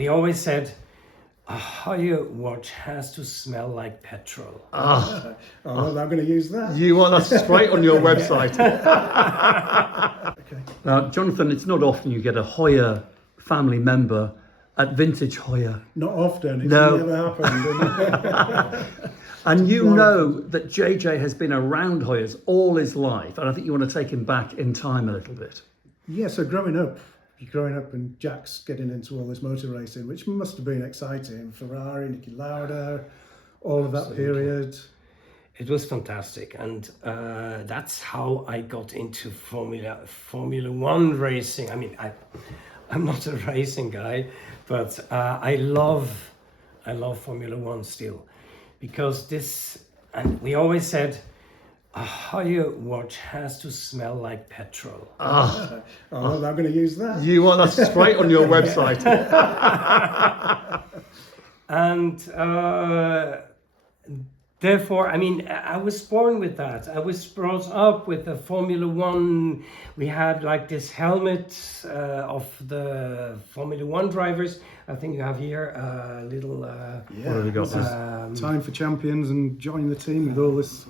we always said, a HEUER watch has to smell like petrol. Oh, I'm going to use that. you want that straight on your website. Okay. Now, Jonathan, it's not often you get a Heuer family member at Vintage Heuer. Not often. It's No. never happened. And you know that JJ has been around Heuers all his life, and I think you want to take him back in time a little bit. Yeah, so growing up and Jack's getting into all this motor racing, which must have been exciting. Ferrari, Niki Lauda, all of that Absolutely. period. It was fantastic, and that's how I got into Formula One racing. I mean, I'm not a racing guy, but I love Formula One still, because and we always said, a HEUER watch has to smell like petrol. I'm going to use that. You want that straight on your website. And therefore, I mean, I was born with that. I was brought up with the Formula One. We had like this helmet of the Formula One drivers. I think you have here a little. What have we got? Time for champions and join the team with all this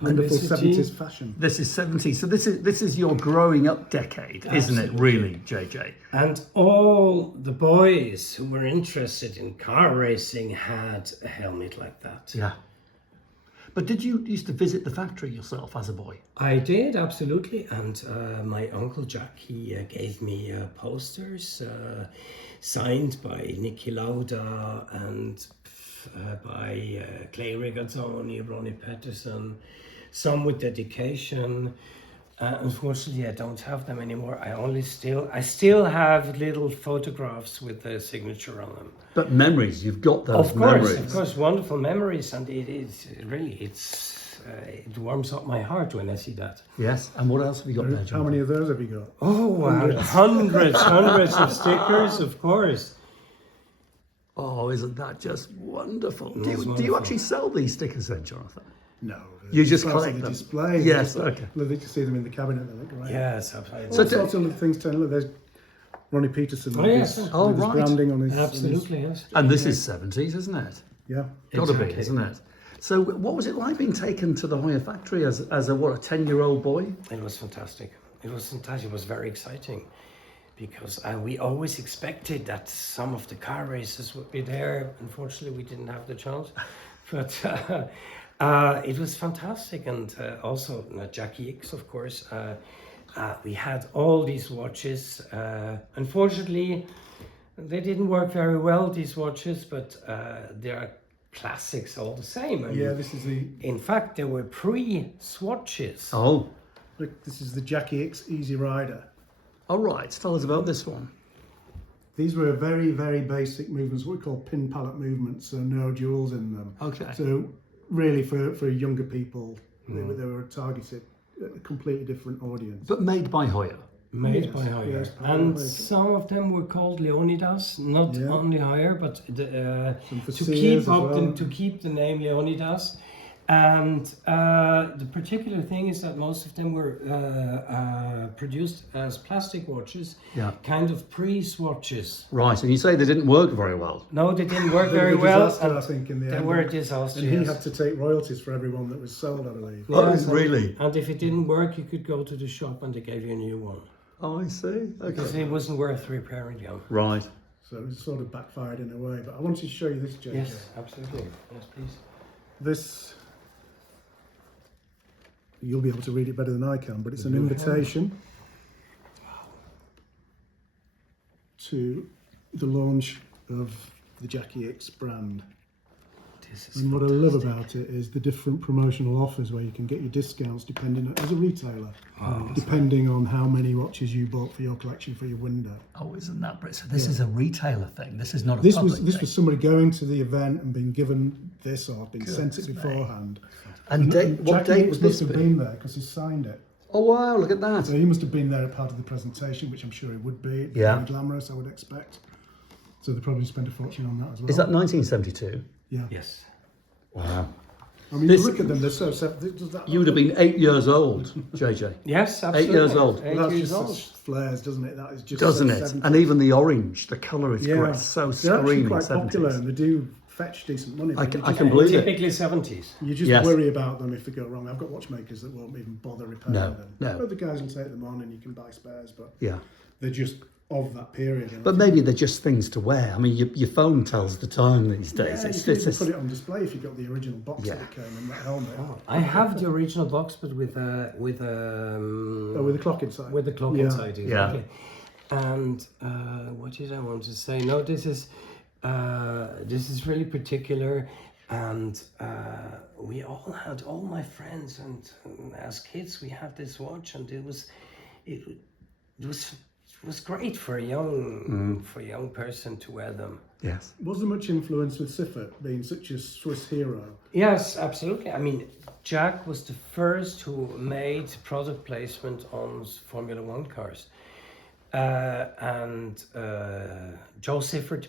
wonderful Publicity. 70s fashion. This is 70. So this is your growing up decade, isn't it? Really, JJ. And all the boys who were interested in car racing had a helmet like that. Yeah. But did you used to visit the factory yourself as a boy? I did, absolutely. And my uncle Jack, he gave me posters signed by Niki Lauda and by Clay Rigazzoni, Ronnie Patterson, some with dedication. Unfortunately, I don't have them anymore. I still have little photographs with the signature on them. But memories, you've got those Of memories. course, wonderful memories, and it warms up my heart when I see that. Yes. And what else have you got there, How Jonathan? many of those have you got? Oh, wow. hundreds of stickers, of course. Oh, isn't that just wonderful? Do you wonderful. actually sell these stickers then, Jonathan? No. You just Part of collect the them? display. Yes, okay. Lovely to see them in the cabinet. They look great. Yes, absolutely. All So sorts of little things turning. Look, there's Ronnie Peterson. Oh, with yes. his, Oh, with his right. branding on his. Absolutely, yes. And this is 70s, isn't it? Yeah. Gotta be, Exactly. isn't it? So what was it like being taken to the Heuer factory as a 10-year-old boy? It was fantastic. It was fantastic. It was very exciting, because we always expected that some of the car races would be there. Unfortunately, we didn't have the chance, but it was fantastic. And also Jackie X, of course. We had all these watches. Unfortunately, they didn't work very well, these watches, but they are classics all the same. I Yeah, mean, this is the in fact, there were pre-swatches. Oh, look, this is the Jackie X Easy Rider. all right. Tell us about this one. These were very, very basic movements, what we call pin palette movements, so no jewels in them. Okay. So really for younger people, they were targeted at a completely different audience. But made by Heuer. Made Yes, by Heuer. yes, by And Heuer. some of them were called Leonidas, not Yeah. only Heuer, but Some for to Sears keep as up well. to keep the name Leonidas. And the particular thing is that most of them were produced as plastic watches, Yeah. kind of pre-swatches. Right, and you say they didn't work very well. No, they didn't work They were very a well. disaster, and I think, in the They end. were a disaster. And he yes. had to take royalties for everyone that was sold, I believe. Oh, Yes, and- really? And if it didn't work, you could go to the shop and they gave you a new one, Oh, I see. because Okay. it wasn't worth repairing them. Right. So it was sort of backfired in a way. But I wanted to show you this, JJ. Yes, absolutely. Yes, please. This, you'll be able to read it better than I can, but it's an invitation to the launch of the Jackie X brand. This is And what I love about it is the different promotional offers where you can get your discounts depending, as a retailer, depending on how many watches you bought for your collection for your window. Oh, isn't that Brit? So this is a retailer thing. This is not a This public was thing. somebody going to the event and being given this or been sent it beforehand. And what Jackie date X would must this have be? been there because he signed it. Oh, wow, look at that. So he must have been there at part of the presentation, which I'm sure he would be. It'd be Yeah. very glamorous, I would expect. So they probably spent a fortune on that as well. Is that 1972? Yeah. Yes. Wow. I mean, This- you look at them; they're so separate. Does that? You would have been 8 years old, JJ. Yes, absolutely. 8 years old. 8 Well, that's years just old. such flares, doesn't it? That is just Doesn't so it? 70s. And even the orange, the colour is yeah, great. So they're actually screaming quite 70s. popular, and they do fetch decent money. I but can- you I just- can believe it. Typically 70s. You just Yes. worry about them if they go wrong. I've got watchmakers that won't even bother repairing No, them. no. But the guys will take them on, and you can buy spares. But Yeah. they're just of that period. And But maybe they're just things to wear. I mean, your phone tells the time these days. yeah, It's, you it's, can it's, put it on display if you got the original box Yeah. that it came in, that helmet. I have the original box, but with Oh, with the clock inside. with the clock Yeah. inside, exactly. And what did I want to say? No, this is really particular, and we all had, all my friends, and as kids we had this watch, and it was great for a young person to wear them. yes. Was there much influence with Siffert being such a Swiss hero? Yes, absolutely. I mean, Jack was the first who made product placement on Formula One cars. And Joe Siffert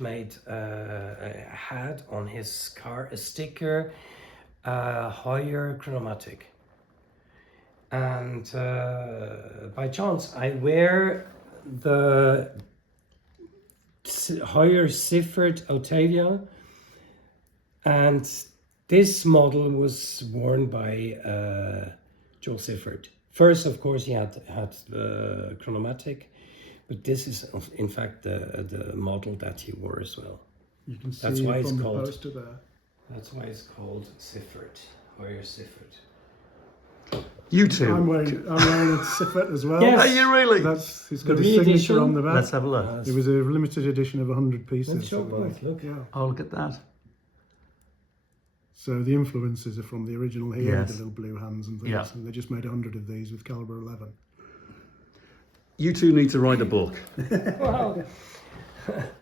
had on his car a sticker, Heuer chronomatic. And by chance, I wear the Heuer Siffert Autavia, and this model was worn by Joe Siffert. First, of course, he had the chronomatic, but this is in fact the model that he wore as well. You can see That's it why it's from the called- poster there. That's why it's called Siffert, Heuer Siffert. You two. I'm wearing a Siffert as well. Yes. Are you really? It's got The his signature re-edition? on the back. Let's have a look. It was a limited edition of 100 pieces. Let's show so, both, look. Yeah. Oh, look at that. So the influences are from the original here, Yes. the little blue hands and things, Yeah. and they just made 100 of these with caliber 11. You two need to write a book. Wow.